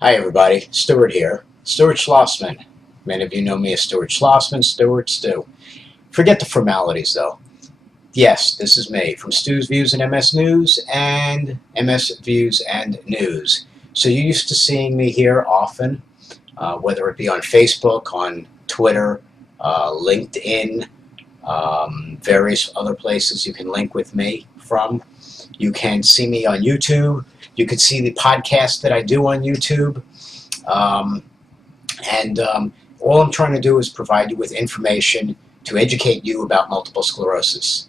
Hi everybody, Stuart here. Stuart Schlossman. Many of you know me as Stuart Schlossman, Stuart Stu. Forget the formalities though. Yes, this is me from Stu's Views and MS News and MS Views and News. So you're used to seeing me here often, whether it be on Facebook, on Twitter, LinkedIn, various other places you can link with me from. You can see me on YouTube. You can see the podcast that I do on YouTube. All I'm trying to do is provide you with information to educate you about multiple sclerosis.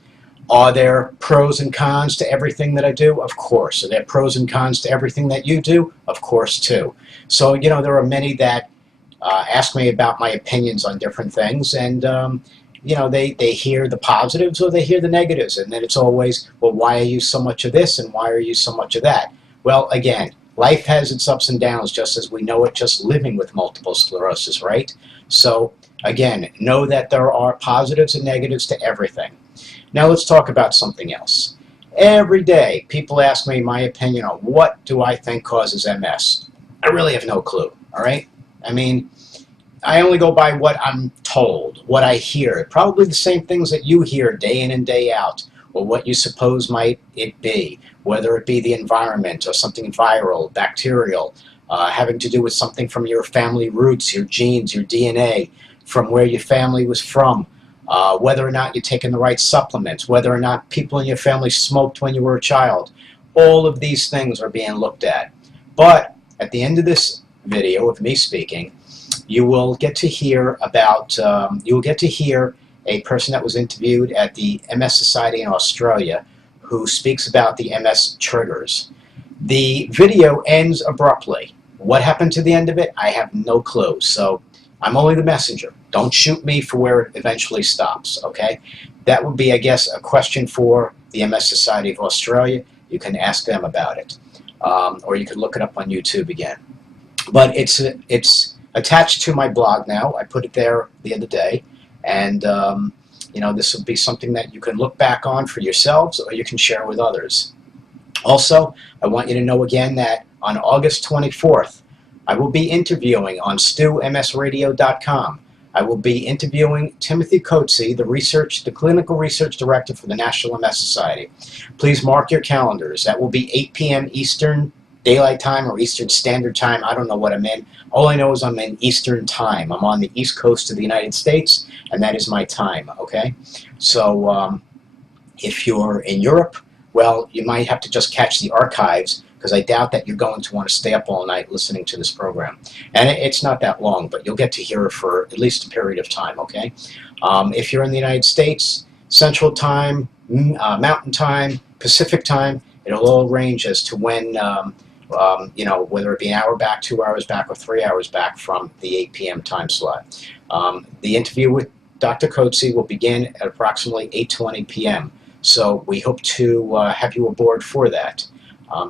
Are there pros and cons to everything that I do? Of course. Are there pros and cons to everything that you do? Of course, too. So, there are many that ask me about my opinions on different things, and they hear the positives or they hear the negatives, and then it's always, well, why are you so much of this and why are you so much of that? Well, again, life has its ups and downs just as we know it just living with multiple sclerosis, right? So, again, know that there are positives and negatives to everything. Now let's talk about something else. Every day, people ask me my opinion on what do I think causes MS. I really have no clue, all right? I mean, I only go by what I'm told, what I hear. Probably the same things that you hear day in and day out, or what you suppose might it be, whether it be the environment or something viral, bacterial, having to do with something from your family roots, your genes, your DNA, from where your family was from, whether or not you're taking the right supplements, whether or not people in your family smoked when you were a child. All of these things are being looked at. But at the end of this video of me speaking, you will get to hear about, a person that was interviewed at the MS Society in Australia who speaks about the MS triggers. The video ends abruptly. What happened to the end of it? I have no clue. So I'm only the messenger. Don't shoot me for where it eventually stops, okay? That would be, I guess, a question for the MS Society of Australia. You can ask them about it. Or you can look it up on YouTube again. But it's attached to my blog now. I put it there the other day. And, this will be something that you can look back on for yourselves or you can share with others. Also, I want you to know again that on August 24th, I will be interviewing on StuMSradio.com. I will be interviewing Timothy Coetzee, the clinical research director for the National MS Society. Please mark your calendars. That will be 8 p.m. Eastern Daylight Time or Eastern Standard Time. I don't know what I'm in. All I know is I'm in Eastern Time. I'm on the East Coast of the United States, and that is my time, okay? So if you're in Europe, well, you might have to just catch the archives because I doubt that you're going to want to stay up all night listening to this program. And it's not that long, but you'll get to hear it for at least a period of time, okay? If you're in the United States, Central Time, Mountain Time, Pacific Time, it'll all range as to when whether it be an hour back, 2 hours back, or 3 hours back from the 8 p.m. time slot. The interview with Dr. Coetzee will begin at approximately 8:20 p.m. So we hope to have you aboard for that.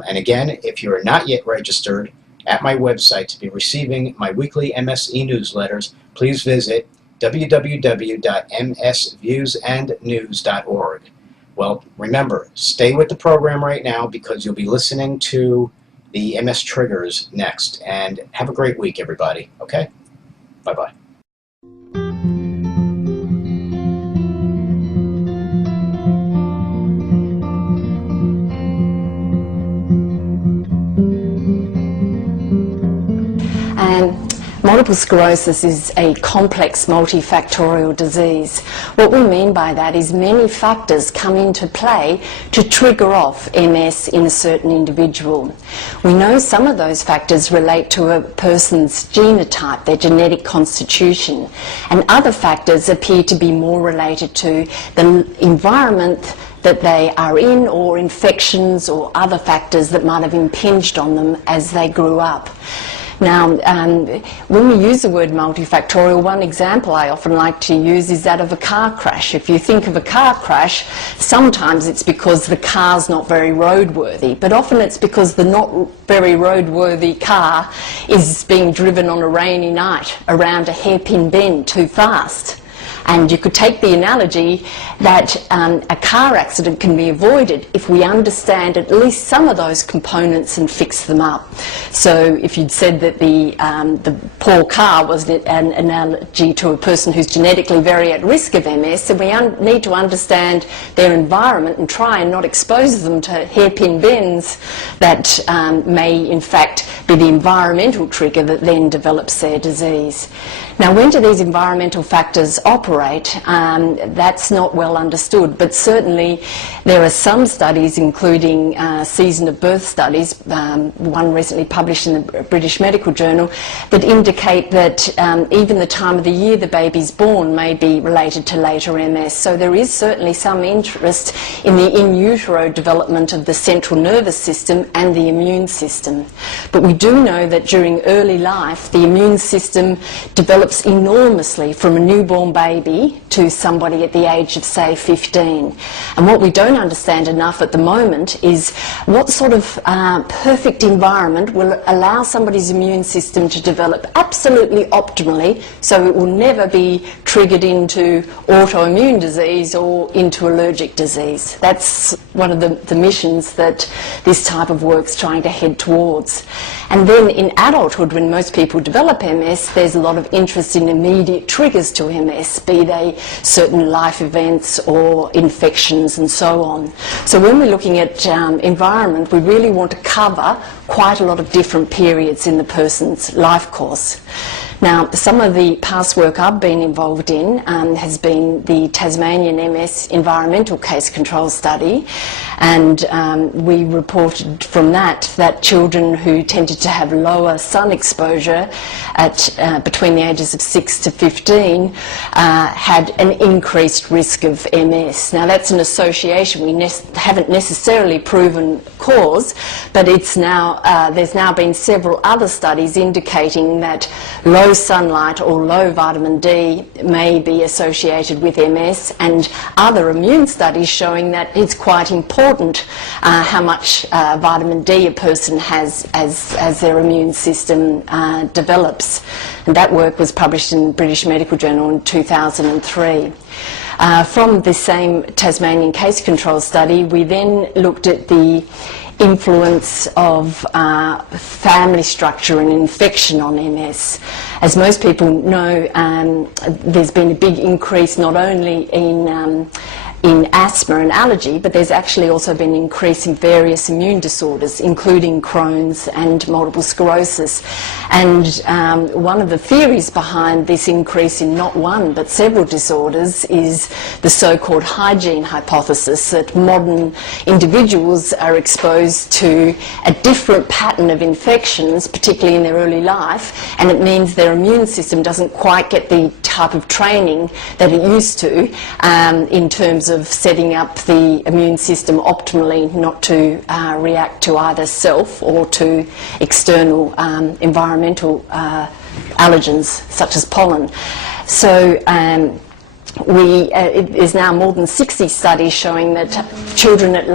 And again, if you're not yet registered at my website to be receiving my weekly MS e-newsletters, please visit www.msviewsandnews.org. Well, remember, stay with the program right now because you'll be listening to the MS triggers next. And have a great week, everybody. Okay? Bye-bye. Multiple sclerosis is a complex multifactorial disease. What we mean by that is many factors come into play to trigger off MS in a certain individual. We know some of those factors relate to a person's genotype, their genetic constitution, and other factors appear to be more related to the environment that they are in, or infections or other factors that might have impinged on them as they grew up. Now, when we use the word multifactorial, one example I often like to use is that of a car crash. If you think of a car crash, sometimes it's because the car's not very roadworthy, but often it's because the not very roadworthy car is being driven on a rainy night around a hairpin bend too fast. And you could take the analogy that a car accident can be avoided if we understand at least some of those components and fix them up. So if you'd said that the poor car was an analogy to a person who's genetically very at risk of MS, then we need to understand their environment and try and not expose them to hairpin bends that may in fact be the environmental trigger that then develops their disease. Now, when do these environmental factors operate? That's not well understood, but certainly there are some studies, including season of birth studies, one recently published in the British Medical Journal, that indicate that even the time of the year the baby's born may be related to later MS. So there is certainly some interest in the in utero development of the central nervous system and the immune system. But we do know that during early life the immune system develops enormously from a newborn baby to somebody at the age of, say, 15. And what we don't understand enough at the moment is what sort of perfect environment will allow somebody's immune system to develop absolutely optimally so it will never be triggered into autoimmune disease or into allergic disease. That's one of the missions that this type of work's trying to head towards. And then in adulthood, when most people develop MS, there's a lot of interest in immediate triggers to MS, be they certain life events or infections and so on. So when we're looking at environment, we really want to cover quite a lot of different periods in the person's life course. Now, some of the past work I've been involved in has been the Tasmanian MS environmental case control study, and we reported from that children who tended to have lower sun exposure at between the ages of 6 to 15 had an increased risk of MS. Now, that's an association we haven't necessarily proven cause, but it's now there's now been several other studies indicating that low sunlight or low vitamin D may be associated with MS, and other immune studies showing that it's quite important how much vitamin D a person has as their immune system develops. And that work was published in the British Medical Journal in 2003. From the same Tasmanian case control study, we then looked at the influence of family structure and infection on MS. As most people know, there's been a big increase not only in asthma and allergy, but there's actually also been an increase in various immune disorders, including Crohn's and multiple sclerosis. And one of the theories behind this increase in not one but several disorders is the so-called hygiene hypothesis, that modern individuals are exposed to a different pattern of infections, particularly in their early life, and it means their immune system doesn't quite get the type of training that it used to in terms of setting up the immune system optimally, not to react to either self or to external environmental allergens such as pollen. So it is now more than 60 studies showing that children at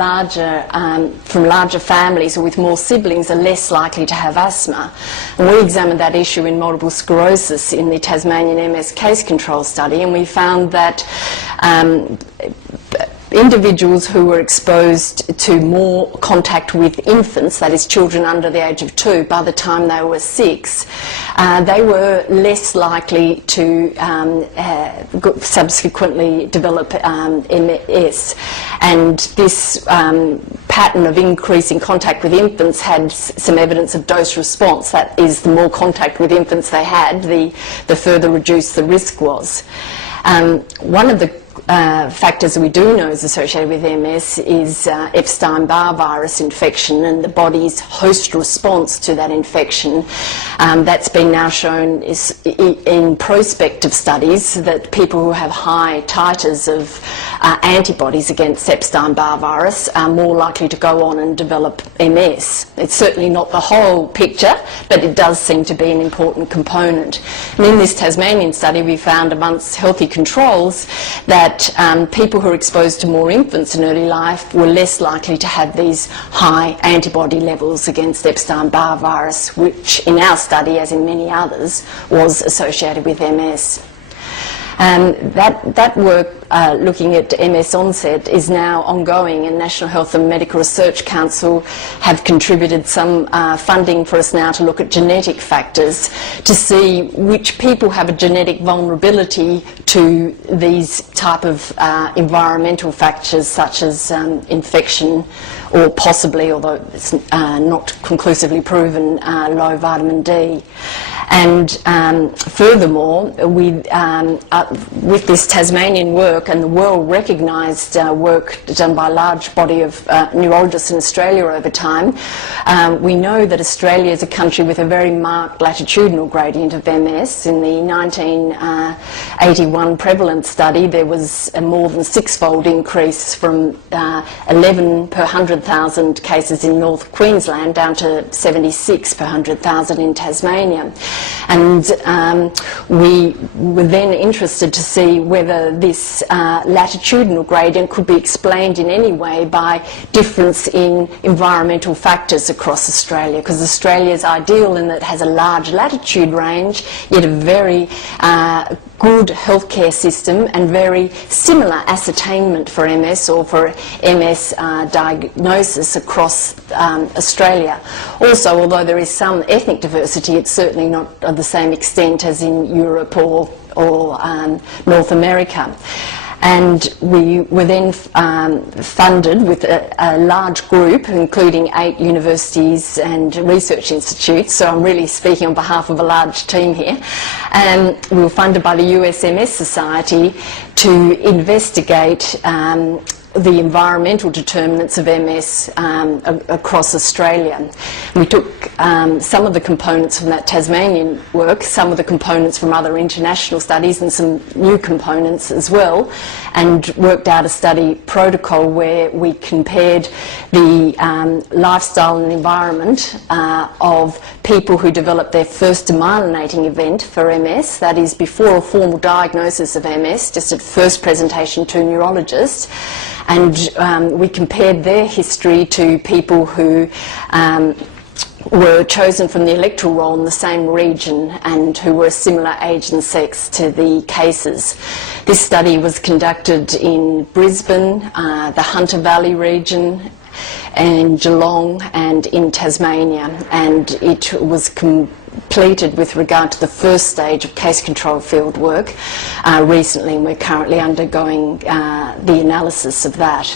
from larger families or with more siblings are less likely to have asthma. And we examined that issue in multiple sclerosis in the Tasmanian MS case control study, and we found that individuals who were exposed to more contact with infants, that is children under the age of 2, by the time they were 6, they were less likely to subsequently develop MS. And this pattern of increasing contact with infants had some evidence of dose response. That is, the more contact with infants they had, the further reduced the risk was. One of the factors that we do know is associated with MS is Epstein-Barr virus infection and the body's host response to that infection. That's been now shown in prospective studies that people who have high titers of antibodies against Epstein-Barr virus are more likely to go on and develop MS. It's certainly not the whole picture, but it does seem to be an important component. And in this Tasmanian study, we found amongst healthy controls that people who are exposed to more infants in early life were less likely to have these high antibody levels against Epstein-Barr virus, which in our study, as in many others, was associated with MS. That work looking at MS onset is now ongoing, and National Health and Medical Research Council have contributed some funding for us now to look at genetic factors to see which people have a genetic vulnerability to these type of environmental factors such as infection, or possibly, although it's not conclusively proven, low vitamin D. And furthermore, with this Tasmanian work and the well-recognised work done by a large body of neurologists in Australia over time, we know that Australia is a country with a very marked latitudinal gradient of MS. In the 1981 prevalence study, there was a more than six-fold increase from 11 per 100,000 cases in North Queensland down to 76 per 100,000 in Tasmania. And we were then interested to see whether this latitudinal gradient could be explained in any way by difference in environmental factors across Australia, because Australia is ideal in that it has a large latitude range, yet a very good healthcare system and very similar ascertainment for MS or for MS diagnosis across Australia. Also, although there is some ethnic diversity, it's certainly not of the same extent as in Europe or North America. And we were then funded with a large group, including 8 universities and research institutes, so I'm really speaking on behalf of a large team here. We were funded by the USMS Society to investigate the environmental determinants of MS across Australia. We took some of the components from that Tasmanian work, some of the components from other international studies and some new components as well, and worked out a study protocol where we compared the lifestyle and environment of people who developed their first demyelinating event for MS, that is before a formal diagnosis of MS, just at first presentation to a neurologist. And we compared their history to people who were chosen from the electoral roll in the same region and who were a similar age and sex to the cases. This study was conducted in Brisbane, the Hunter Valley region, in Geelong and in Tasmania, and it was completed with regard to the first stage of case control field work recently, and we're currently undergoing the analysis of that.